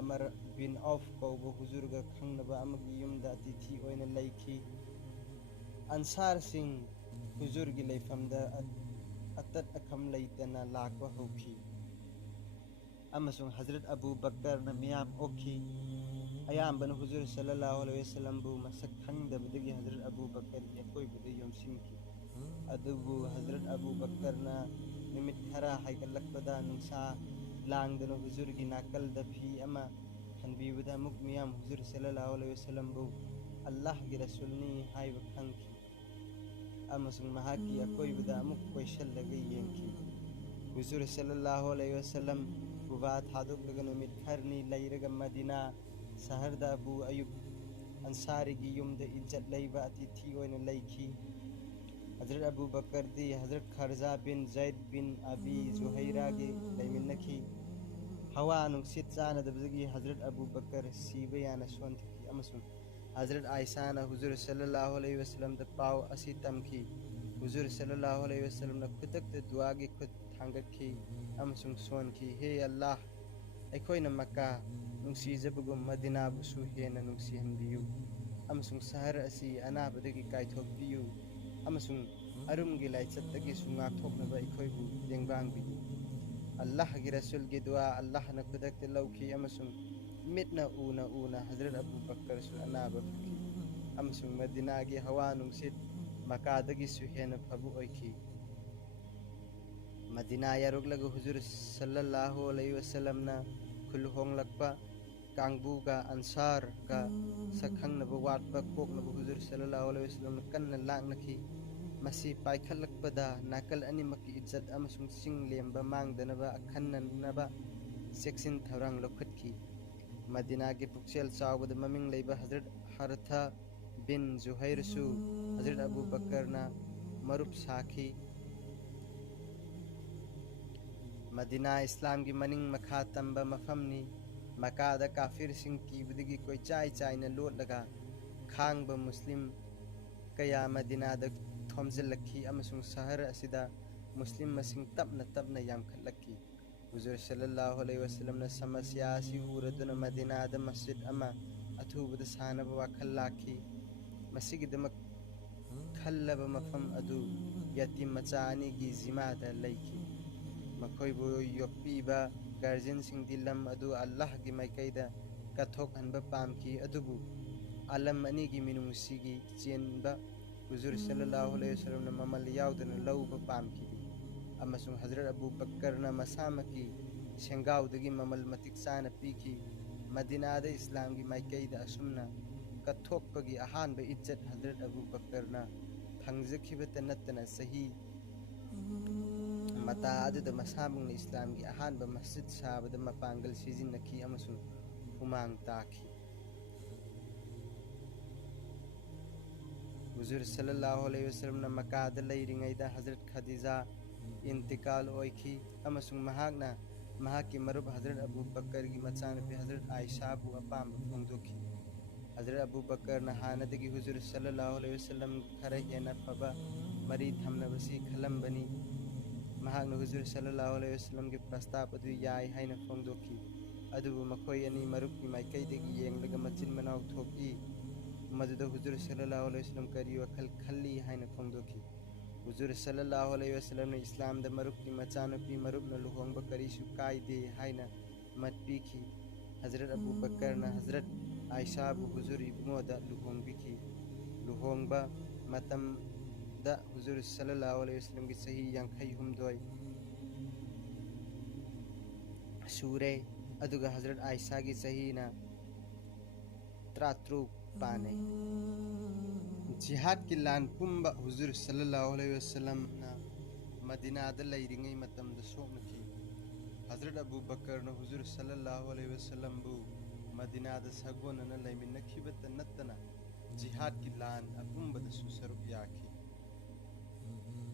अमर बिन औफ कौबा हुजूरगा खंगनबा अमगी युमदा अतिथि ओइना लैखी अंसार सिंह हुजूरगी लैफमदा अतत अखम लैतना लाकवा हौखी अमसुं हजरत अबू बकर ना मियाम ओखी अयाम्बन हुजूर सल्लल्लाहु अलैहि वसल्लम बु मसक खंगदबदगी हजरत अबू बकर की अकोइबदा योमसिंखी अदुबु हजरत अबू बकर ना निमित खरा हाइगलकपदा नुंसा लांगदना हुजूरगी नाकलदा फी अमा खनबीबदा अमुक मियाम हुजूर सल्लल्लाहु अलैहि वसल्लम बु अल्लाह की रसूलनी हाइबा खंगखी अमसुं महाकी अकोइबदा अमुक कोइसललगा येंखी हुजूर सल्लल्लाहु अलैहि वसल्लम गुबा थादोकलगा नुमित खरनी लैरगा मदीना शहरदा अबू अयुब अंसारीगी युमदा इज्जत लैबा अतिथि ओइना लैखी हजरत अबू बकर दी हजरत खरजा बिन जैद बिन अबी जुहैरागी लैमिन्नखी हवा नुंसित चानदबदगी हजरत अबू बकर सीबा याना सोनथखी अमसुं हजरत आयशा ना हुजूर सल्लल्लाहु अलैहि वसल्लम दा पाव असी तमखी हुजूर सल्लल्लाहु अलैहि वसल्लम ना खुदक्ता दुआगी खुद थांगखी अमसुं सोनखी हे अल्लाह अखोइना मक्का नुंसीजबगुम मदीना बुसु हेना नुंसीहनबियु अमसुं शहर असी अनाबदगी कायथोकपियु अमसुं अरुमगी लाइचतगी सुंगाथोकनबा अखोइबु लेंबांगबियु अल्लाह की रसूल की दुआ अल्लाह ना खुदक्ता लौखी अमसुं मितना उना हजरत अबू बकर सु अनाबा फकी अमसुं मदीना की हवा नुंसित मकादगी सुहेना फबु ओइखी मदीना यारुगलगा हुजूर सल्लल्लाहु अलैहि वसल्लम ना खुलहोंगलकपा कांगबुगा अंसार गा सखंगनबा वाटपा कोकनबा हुजूर सल्लल्लाहु अलैहि वसल्लम कन्ना लांगनखी मसी पाइखलकपदा नाकल अनिमकी इज्जत अमसुं सिंग लेंबा मांगदनबा अखन्ननबा चेक्सिन थौरांग लौखꯠखी मदीना के पुक्सेल चावद ममिंग लेबा हजरत हरथा बिन जुहैरसु हजरत अबू बकरना मरुप साखी मदीना इस्लाम की मनिंग मखा तंबा मफमनी मकादा काफिर सिंह कीबदगी कोई चाय चायना लोट लगा खांग मुस्लिम कया मदीना थोमजलखी अमसुंग शहर असिदा मुस्लिम मसिंग तपना तपना यामखलखी हुजूर सल्लल्लाहु अलैहि वसल्लम ने समस्या असी उरदुना मदीना मस्जिद अमा अथुबद सानब वाखल लाखी मसिगिदमक खल्लब मफम अदु यतीम मचा अनी की जिमादा लैखी मखोइबु योक्पीबा गार्जियन सिंह दिलम अदु अल्लाह की माइकैदा कथोक हनबा पामकी अदुबु आलम अनी की मिनुंगसीगी चेनबा हुजूर सल्लल्लाहु अलैहि वसल्लम ने ममल याउदन लौबा पामकी अमसुंग हजरत अबू बकर न मसामकी शेंगाउदगी ममल मतिक चाना पीखी मदीनादा इस्लाम की माइकैदा असुमना कथोकपगी अहानबा इज्जत हजरत अबू बकर न फंगजखिबता नत्तना सही मता अदुदा मसामुंग इस्लाम की अहानबा मस्जिद साबदा मपांगल सिजिनखी अमसुंग हुमांग ताखी हुजूर सल्लल्लाहु अलैहि वसल्लम न मक्कादा लैरिङैदा हजरत खदीजा इंतकाल ओइखी अमसुंग महागना महाकी मरुब हजरत अबू बकर की मचानपी हजरत आयशा बु अपाम फोंदोखी हजरत अबू बकर न हानदगी हुजूर सल्लल्लाहु अलैहि वसल्लम खरा हेना फबा मरी थमनबसी खलंबनी महागना हुजूर सल्लल्लाहु अलैहि वसल्लम की प्रस्ताव अदु याय हाइना फोंदोखी अदुबु मखोय अनी मरुब की माइकैदगी येंगलगा मचिन मनाव थोकी मदुदा हुजूर सल्लल्लाहु अलैहि वसल्लम करी वखल खल्ली हाइना फोंदोखी हुजूर सल्लल्लाहु अलैहि वसल्लम ने इस्लाम द मरुब की मचानपी मरुब न लुहोंगबा करीसु कायदे हाइना मत पीखी हजरत अबू बकर न हजरत आयशा बु हुजूर इब्नोदा लुहोंगबिखी लुहोंगबा मतम द हुजूर सल्लल्लाहु अलैहि वसल्लम की सही यांखई हुमदोय सूरे अदुगा हजरत आयशा की सही ना त्रात्रु पाने जिहाद की लान पुंबा हुजूर सल्लल्लाहु अलैहि वसल्लम ना मदीना द लैरिङै मतम द सोमनखी हजरत अबू बकर न हुजूर सल्लल्लाहु अलैहि वसल्लम बु मदीना द सगोन न लैमिनखिबत नत्तना जिहाद की लान अपुंबा द सुसरुप याखी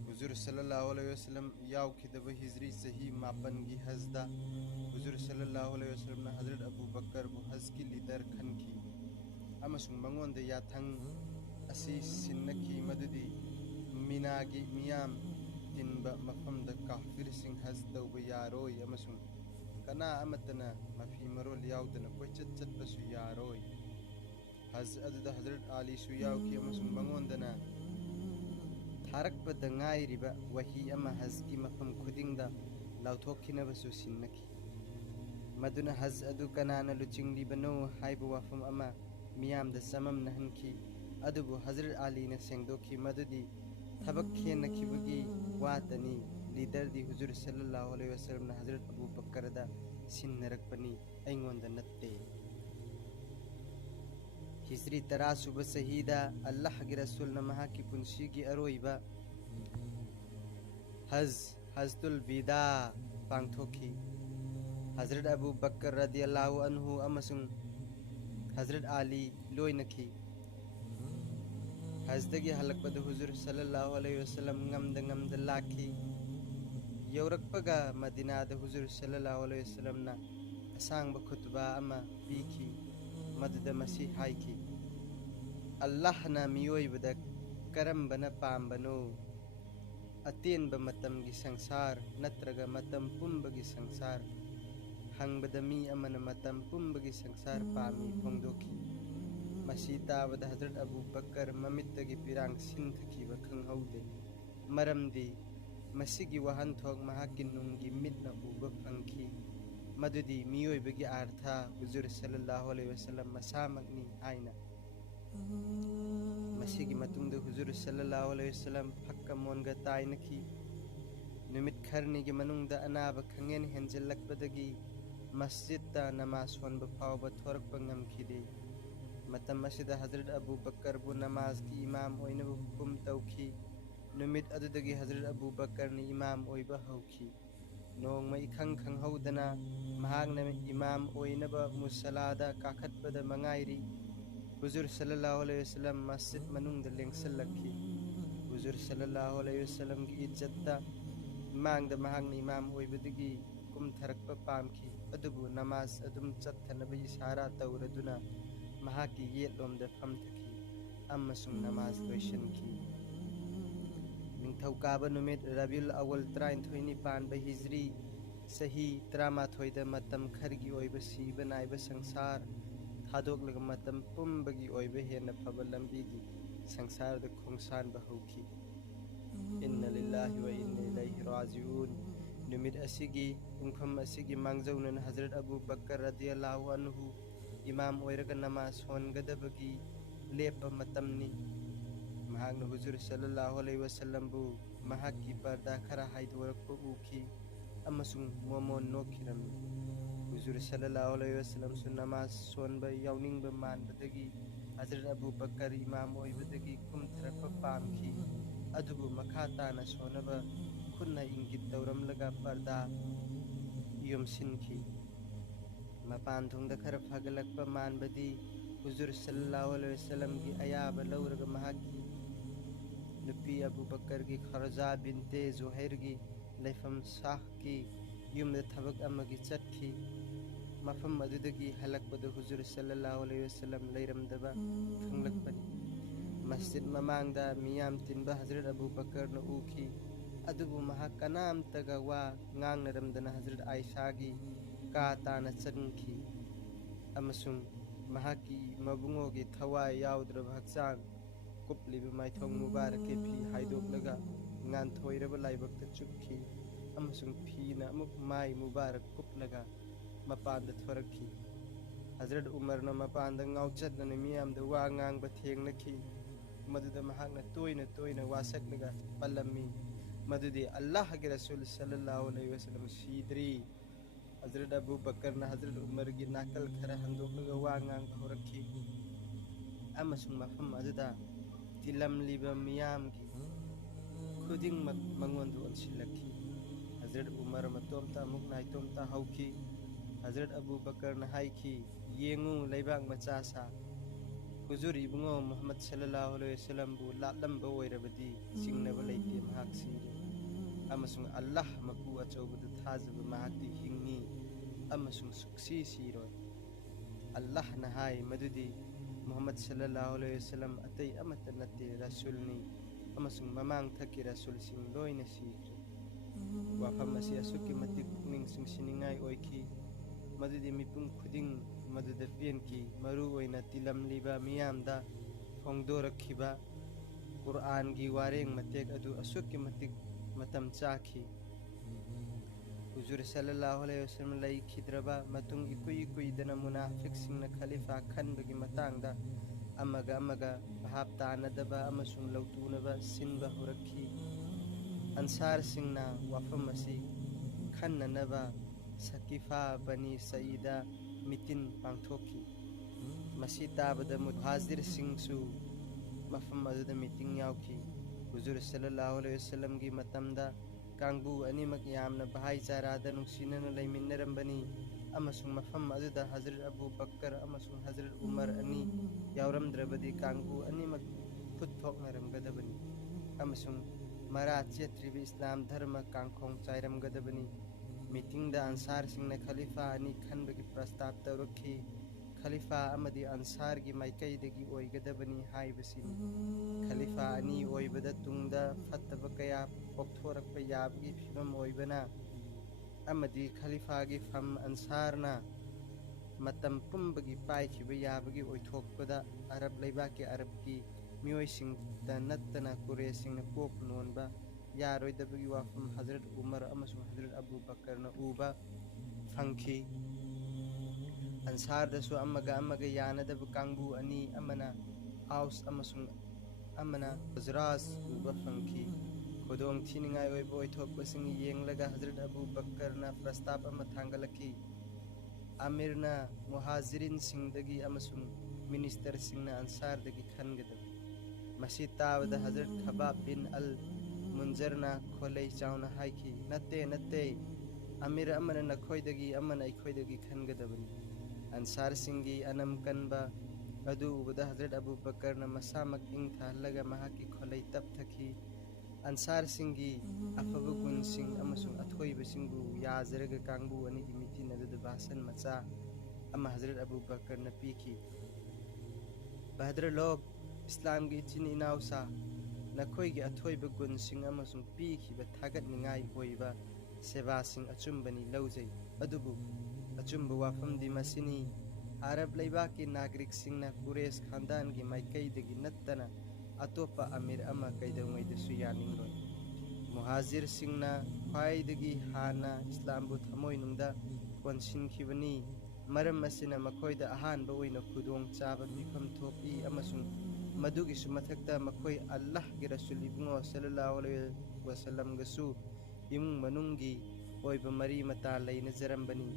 हुजूर सल्लल्लाहु अलैहि वसल्लम याउखिदब हिजरी सही मापन की हजदा हुजूर सल्लल्लाहु अलैहि वसल्लम न हजरत अबू बकर बु हज की लीडर खनखी अमसुंग मंगोंद याथंग असी सिन्नखी मदुदी मीनागी मियाम तिनबा मफमद काफिर सिंह हज तौबा यारोय अमसुंग कना अमतना मफी मरोल याउदना कोइचत चतबसु यारोय हज अदुदा हजरत आली सु याउखी अमसुंग मंगोंदना थारकपद गायरिबा वही अमा हज की मफम खुदिंगदा लाउथोखिनबसु सिन्नखी मदुना हज अदु कनाना लुचिंगलिबनो हाइबा वाफम अमा मियामदा समम नहनखी अदुबु हजरत आली ने सेंगदोखी मदुदी थबक खेनखिबगी वातनी लीडर दी हुजूर सल्लल्लाहु अलैहि वसल्लम ने हजरत अबू बकर दा सिन्नरकपनी ऐंगोंदा नत्ते हिजरी 13 सुबह सहीदा अल्लाह के रसूल न महा की पुंसी की अरोइबा हजतुल विदा पांगथोखी हजरत अबू बकर रदियल्लाहु अन्हु अमसुंग हजरत आली लोइनखी हजदगी हलकपद हुजूर सल्लल्लाहु अलैहि वसल्लम ngam da लाखी यौरकपगा मदीनाद हुजूर सल्लल्लाहु अलैहि वसल्लम ना असांग खुतबा अमा पीखी मदद मसी हाइखी अल्लाह ना मियोइबदा करम्बना पाम्बनो अतेनब मतम की संसार नत्रगा मतम पुंब की संसार हंगबदा मी अमन मतम पुंब की संसार पामी फोंदोखी मसी ताबद हजरत अबू बकर ममित्तगी पिरांग सिंथखीबा खंगहौदे मरमदी मसीगी वहनथोक महाकी नुंगी मिटना उबा फंखी मदुदी मियोइबगी आर्था हुजूर सल्लल्लाहु अलैहि वसल्लम मसामकनी हाइना मसीगी मतुंगद हुजूर सल्लल्लाहु अलैहि वसल्लम फक्का मोनगा ताइनखी नुमित खरनीगी मनुंगदा अनाबा खंगेन हेंजलकपदगी मस्जिद नमाज सोनबा फावबा थोरकपा ngamखिदे मतम असिदा हजरत अबू बकर बु नमाज की इमाम ओइनबा हुकुम तौखी नुमित अदुदगी हजरत अबू बकर ने इमाम ओइबा हौखी नोंमा इखंग खंगहौदना महागना इमाम ओइनबा मुसलादा काखतपदा मंगाइरी हुजूर सल्लल्लाहु अलैहि वसल्लम मस्जिद मनुंगदा लेंगसलखी हुजूर सल्लल्लाहु अलैहि वसल्लम की इज्जतदा मांगदा महागना इमाम ओइबदगी कुमथरकपा पामखी अदुबु नमाज अदुम चत्थनबा इशारा तौरदुना महाकी येटलोमदा फमथखी अमसुंग नमाज लोइसनखी निंगथौकाबा नुमित रबिउल अव्वल 33 पानबा हिजरी सही 13 मतम खरगी ओइबा सीबा नाइबा संसार थादोकलगा मतम पुंबगी ओइबा हेना फबा लंबीगी संसार द खोंसानबा हौखी इन्ना लिल्लाहि व इन्ना इलैहि राजिऊन नुमित असिगी उंफम असिगी मांगजौनन हजरत अबू बकर रदियल्लाहु अन्हु इमाम ओइरगा नमाज सोनगदबगी लेपा मतमनी महागना हुजूर सल्लल्लाहु अलैहि वसल्लम बु महाकी पर्दा खरा हाइदोरकपा उखी अमसुंग मोमोन नोखिरमी हुजूर सल्लल्लाहु अलैहि वसल्लम सु नमाज सोनबा यावनिंगबा मानबदगी हजरत अबू बकर इमाम ओइबदगी कुमथरकपा पामखी अदुबु मखा ताना सोनबा खुन्ना इंगित तौरमलगा पर्दा योमसिनखी मपान थुंगदा खरा फगलकपा मानबदी हुजूर सल्लल्लाहु अलैहि वसल्लम की अयाबा लौरगा महाकी नुपी अबू बकर की खरजा बिनते जुहैर की लैफम शाह की युमदा थबक अमगी चटखी मफम अदुदगी हलकपद हुजूर सल्लल्लाहु अलैहि वसल्लम लैरमदबा खंगलकपनी मस्जिद ममांगदा मियाम तिनबा हजरत अबू बकर न उखी अदुबु महा कनामतगा वा ngangnarमदना हजरत आयशा की का ताना चनखी अमसुंग महाकी मबुंगो की थवाय याउद्रब हक्चांग कुपलिबा माइथोंग मुबारक के फी हाइदोकलगा nganथोइरबा लाइबकता चुपखी अमसुंग फीना अमुक माई मुबारक कुपलगा मपानदा थोरखी हजरत उमर न मपानदा ngauchatna मियामदा वा nganगबा थेंगनखी मदुदा महाकना तोइना तोइना वासकलगा पल्लमी मदुदी अल्लाह के रसूल सल्लल्लाहु अलैहि वसल्लम सीद्री हजरत अबू बकर न हजरत उमर की नाकल खरा हंदोकलगा वा ngang थोरखी अमसुंग मफम अदुदा तिलमलिबा मियाम की खुदिंग मंगोंदु अनसिलखी हजरत उमर मतोमता अमुक नाइतोमता हौखी हजरत अबू बकर न हाइखी येंगु लैबांग मचासा हुजूर इबुंगो मोहम्मद सल्लल्लाहु अलैहि वसल्लम बु लालंबा ओइरबदी चिंगनबा लैते महाक सीरे अमसुंग अल्लाह मपु अचौबदु थाजबा महाकती हिंगी अमसुंग सुक्सी सीरोय अल्लाह न हाय मदुदी मोहम्मद सल्लल्लाहु अलैहि वसल्लम अतै अमत नते रसूलनी अमसुंग ममांग थकी रसूल सिंग लोइना सीख्रे वाफम असी असुकी मतिक पुकनिंग सिंसिनिंगाई ओइखी मदुदी मिपुंग खुदिंग मदुदा पेनकी मरु ओइना तिलमलिबा मियामदा फोंगदोरखिबा कुरान की वारेंग मतेक अदु असुकी मतिक मतम चाखी हुजूर सल्लल्लाहु अलैहि वसल्लम लाई खिद्रबा मतुंग इकुई इकुईदना मुनाफिक सिंगना खलीफा खनबगी मतांगदा अमगा भाप तानदबा अमसुंग लौतुनबा सिनबा होरखी अंसार सिंगना वाफम असी खन्ननबा सकीफा बनी सईदा मितिन पांगथोकी मसी ताबदा मुहाजिर सिंगसु मफम अदुदा मीटिंग यावखी हुजूर सल्लल्लाहु अलैहि वसल्लम की मतमदा कांगबू अनिमक यामना भाईचारादा नुक्सिनना लैमिन्नरंबनी अमसुंग मफम अदुदा हजरत अबू बकर अमसुंग हजरत उमर अनि यावरमद्रबदी कांगबू अनिमक खुदथोकनरंगदबनी अमसुंग मरा चेत्रिबी इस्लाम धर्म कांखोंग चाइरमगदबनी मीटिंग दा अंसार सिंगना खलीफा अनि खनबगी प्रस्ताव तौरखी खलीफा अमदी अंसार की माइकईदगी ओइगदबनी हाइबसिनी खलीफा अनि ओइबदा तुंगदा फत्तबा कया पोक्थोरकपा याबगी फिबम ओइबना अमदी खलीफा की फम अंसारना मतम पुंबगी पाइखिबा याबगी ओइथोकपदा अरब लैबा के अरब की मियोइसिंगदा नत्तना कुरेसिंगना कोक नोनबा यारोइदबगी वाफम हजरत उमर अमसुंग हजरत अबू बकर न उबा फंखी अंसार दसु अमगा यानदब कांगबू अनि अमना आउस अमसुंग अमना हजरास उबा फंखी खुदोंग थिनिंगाई ओइबो ओइथोकपसिंग येंगलगा हजरत अबू बकर न प्रस्ताव अमा थांगलखी आमिरना मुहाजिरिन सिंगदगी अमसुंग मिनिस्टर सिंगना अंसार दगी खनगदब मसी ताबदा हजरत खबाब बिन अल मुंजरना खोलै चाउना हाइखी नत्ते ꯑꯃꯤꯔ ꯑꯃꯅ ꯅꯈꯣꯏꯗꯒꯤ ꯑꯃꯅ ꯑꯩꯈꯣꯏꯗꯒꯤ ꯈꯟꯒꯗꯕꯅꯤ ꯑꯟꯁꯥꯔꯁꯤꯡꯒꯤ ꯑꯅꯝ ꯀꯟꯕ ꯑꯗꯨ ꯎꯕꯗ ꯍꯖꯔꯠ ꯑꯕꯨ ꯕꯀꯔꯅ ꯃꯁꯥꯃꯛ ꯏꯪꯊꯍꯜꯂꯒ ꯃꯍꯥꯛꯀꯤ ꯈꯣꯜꯂꯩ ꯇꯞꯊꯈꯤ ꯑꯟꯁꯥꯔꯁꯤꯡꯒꯤ ꯑꯐꯕ ꯒꯨꯟꯁꯤꯡ ꯑꯃꯁꯨꯡ ꯑꯊꯣꯏꯕꯁꯤꯡꯕꯨ ꯌꯥꯖꯔꯒ ꯀꯥꯡꯕꯨ ꯑꯅꯤꯒꯤ ꯃꯤꯇꯤꯟ ꯑꯗꯨꯗ ꯚꯥꯁꯟ ꯃꯆꯥ ꯑꯃ ꯍꯖꯔꯠ ꯑꯕꯨ ꯕꯀꯔꯅ ꯄꯤꯈꯤ ꯚꯗ꯭ꯔꯂꯣꯛ ꯏꯁꯂꯥꯝꯒꯤ ꯏꯆꯤꯟ ꯏꯅꯥꯎꯁꯥ ꯅꯈꯣꯏꯒꯤ ꯑꯊꯣꯏꯕ ꯒꯨꯟꯁꯤꯡ ꯑꯃꯁꯨꯡ ꯄꯤꯈꯤꯕ ꯊꯥꯒꯠꯅꯤꯡꯉꯥꯏ ꯑꯣꯏꯕ ꯁꯦꯕꯥꯁꯤꯡ ꯑꯆꯨꯝꯕꯅꯤ ꯂꯧꯖꯩ ꯑꯗꯨꯕꯨ ꯑꯆꯨꯝꯕ ꯋꯥꯐꯝꯗꯤ ꯃꯁꯤꯅꯤ ꯑꯔꯕ ꯂꯩꯕꯥꯛꯀꯤ ꯅꯥꯒꯔꯤꯛꯁꯤꯡꯅ ꯀꯨꯔꯦꯁ ꯈꯥꯟꯗꯥꯟꯒꯤ ꯃꯥꯏꯀꯩꯗꯒꯤ ꯅꯠꯇꯅ ꯑꯇꯣꯞꯄ ꯑꯃꯤꯔ ꯑꯃ ꯀꯩꯗꯧꯉꯩꯗꯁꯨ ꯌꯥꯅꯤꯡꯂꯣꯏ ꯃꯨꯍꯥꯖꯤꯔꯁꯤꯡꯅ ꯈ꯭ꯋꯥꯏꯗꯒꯤ ꯍꯥꯟꯅ ꯏꯁꯂꯥꯝꯕꯨ ꯊꯃꯣꯏꯅꯨꯡꯗ ꯀꯣꯟꯁꯤꯟꯈꯤꯕꯅꯤ ꯃꯔꯝ ꯑꯁꯤꯅ ꯃꯈꯣꯏꯗ ꯑꯍꯥꯟꯕ ꯑꯣꯏꯅ ꯈꯨꯗꯣꯡꯆꯥꯕ ꯄꯤꯐꯝ ꯊꯣꯛꯏ ꯑꯃꯁꯨꯡ ꯃꯗꯨꯒꯤꯁꯨ ꯃꯊꯛꯇ ꯃꯈꯣꯏ ꯑꯜꯂꯥꯍꯒꯤ ꯔꯁꯨꯜ ꯏꯕꯨꯡꯉꯣ ꯁꯜꯂꯜꯂꯥꯍꯨ ꯑꯂꯩꯍꯤ ꯋꯁꯜꯂꯝꯒꯁꯨ ꯏꯃꯨꯡ ꯃꯅꯨꯡꯒꯤ ꯑꯣꯏꯕ ꯃꯔꯤ ꯃꯇꯥ ꯂꯩꯅꯖꯔꯝꯕꯅꯤ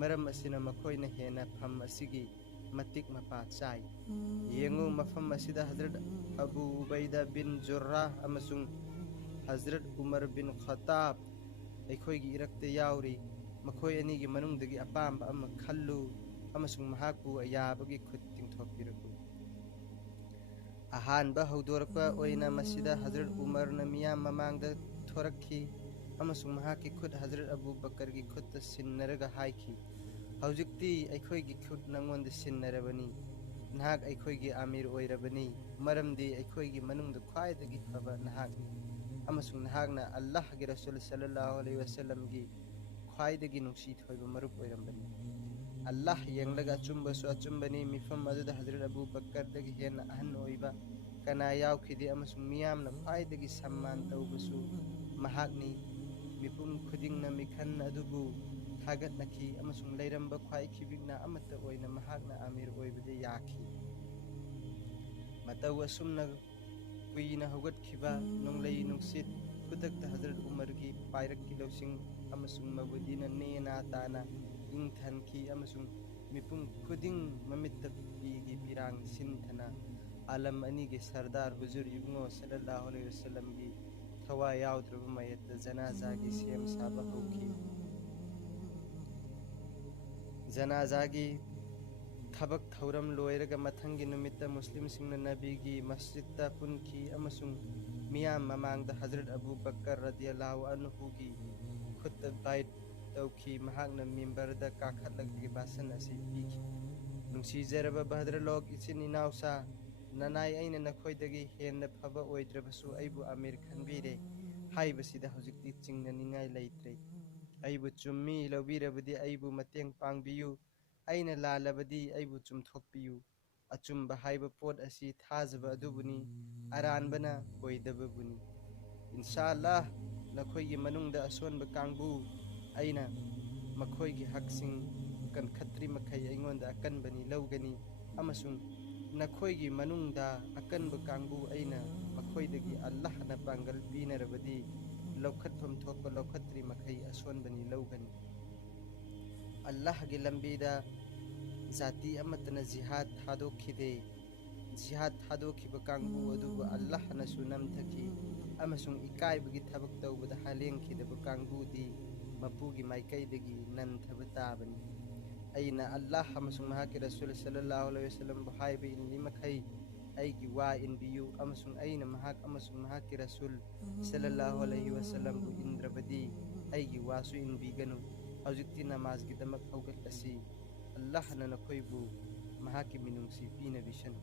ꯃꯔꯝ ꯑꯁꯤꯅ ꯃꯈꯣꯏꯅ ꯍꯦꯟꯅ ꯐꯝ ꯑꯁꯤꯒꯤ ꯃꯇꯤꯛ ꯃꯄꯥ ꯆꯥꯏ ꯌꯦꯡꯉꯨ ꯃꯐꯝ ꯑꯁꯤꯗ ꯍꯖꯔꯠ ꯑꯕꯨ ꯎꯕꯩꯗ ꯕꯤꯟ ꯖꯨꯔꯔꯥ ꯑꯃꯁꯨꯡ ꯍꯖꯔꯠ ꯎꯃꯔ ꯕꯤꯟ ꯈꯠꯇꯥꯕ ꯑꯩꯈꯣꯏꯒꯤ ꯏꯔꯛꯇ ꯌꯥꯎꯔꯤ ꯃꯈꯣꯏ ꯑꯅꯤꯒꯤ ꯃꯅꯨꯡꯗꯒꯤ ꯑꯄꯥꯝꯕ ꯑꯃ ꯈꯜꯂꯨ ꯑꯃꯁꯨꯡ ꯃꯍꯥꯛꯄꯨ ꯌꯥꯕꯒꯤ ꯈꯨꯠ ꯇꯤꯡꯊꯣꯛꯄꯤꯔꯛꯎ ꯑꯍꯥꯟꯕ ꯍꯧꯗꯣꯔꯛꯄ ꯑꯣꯏꯅ ꯃꯁꯤꯗ ꯍꯖꯔꯠ ꯎꯃꯔꯅ ꯃꯤꯌꯥꯝ ꯃꯃꯥꯡꯗ ꯊꯣꯔꯛꯈꯤ ꯑꯃꯁꯨꯡ ꯃꯍꯥꯛꯀꯤ ꯈꯨꯠ ꯍꯖꯔꯠ ꯑꯕꯨ ꯕꯀꯔꯒꯤ ꯈꯨꯠꯇ ꯁꯤꯟꯅꯔꯒ ꯍꯥꯏꯈꯤ ꯍꯧꯖꯤꯛꯇꯤ ꯑꯩꯈꯣꯏꯒꯤ ꯈꯨꯠ ꯅꯉꯣꯟꯗ ꯁꯤꯟꯅꯔꯕꯅꯤ ꯅꯍꯥꯛ ꯑꯩꯈꯣꯏꯒꯤ ꯑꯃꯤꯔ ꯑꯣꯏꯔꯕꯅꯤ ꯃꯔꯝꯗꯤ ꯑꯩꯈꯣꯏꯒꯤ ꯃꯅꯨꯡꯗ ꯈ꯭ꯋꯥꯏꯗꯒꯤ ꯐꯕ ꯅꯍꯥꯛꯅꯤ ꯑꯃꯁꯨꯡ ꯅꯍꯥꯛꯅ ꯑल्लाहꯒꯤ रसूल सल्लल्लाहु अलैहि वसल्लमगी ख्वाइदगी नुंसी थोइबा मरुप ओइरंबनी अल्लाह येंगलगा अचुंबसु अचुंबनी मिफम अदुदा हजरत अबू बकर हेन अहन ओइबा कना यावखिदे अमसुंग मियामना ख्वाइदगी सम्मान तौबसु महाकनी मिपुम खुदिंगना मिखन अदुबु थागतनखी अमसुंग लैरंबा ख्वाइखिबिगना अमत्ता ओइना महाकना आमिर ओइबदे याखी मतौ असुमना कुइना हौगतखिबा नोंगलै नुंसित खुदक्ता हजरत उमरगी पाइरक्की लौसिंग अमसुंग मबुदीना नेना ताना इंगथनखी अमसुंग मिपुम खुदिंग ममित्ता पीगी पिरांग सिंथना आलम अनीगे सरदार हुजूर इब्नो सल्लल्लाहु अलैहि वसल्लम की थवा याउद्रब मयत जनाजा की सेम साबा होखी जनाजा की थबक थौरम लोयरगा मथंगी नुमित्ता मुस्लिम सिंगना नबीगी मस्जिदता पुनखी अमसुंग मियाम ममांगदा हजरत अबू बकर रदियल्लाहु अन्हु की खुद बाइट तौखी महागना मिंबरदा काखतलगी बासन असी पीखी नुंसीजरबा भद्रलोक इचिन इनाउसा ननाई अइना नखोइदगी हेन्ना फबा ओइद्रबसु अइबु आमिर खनबीरे हाइबसिदा हुजिक्ति चिंगननिंगाई लैत्रे अइबु चुम्मी लौबीरबदी अइबु मतेंग पांगबियु अइना लालबदी अइबु चुमथोकपियु अचुम्बा हाइबा पोट असी थाजबा अदुबुनी अरानबना ओइदबबुनी इंशाअल्लाह नखोइगी मनुंगदा असोनबा कांगबु अइना मखोइगी हकसिंग कनखत्रि मखै अइंगोंदा अकनबनी लौगनी अमसुंग नखोइगी मनुंगदा अकनबा कांगबु अइना मखोइदगी अल्लाहना पांगल पीनरबदी लौखतफम थोकपा लौखत्रि मखै असोनबनी लौगनी अल्लाहगी लंबीदा जाति अमतना जिहाद थादोखिदे जिहाद थादोखिबा कांगबु अदुबु अल्लाहनसु नमथखि अमसुंग इकाइबगी थबक तौबदा हालेंखिदबा कांगबुदी मपुगी माइकैदगी नंथबा ताबनी अइना अल्लाह अमसुंग महाके रसूल सल्लल्लाहु अलैहि वसल्लम हाइबा इनली मखै अइगी वा इनबियु अमसुंग अइना महाक अमसुंग महाके रसूल सल्लल्लाहु अलैहि वसल्लम बु इंद्रबदी अइगी वासु इनबिगनु हौजिक्ति नमाजगी दमक हौगत असी अल्लाहना नखोइबु महाके मिनुंगसी पीनबिसनु।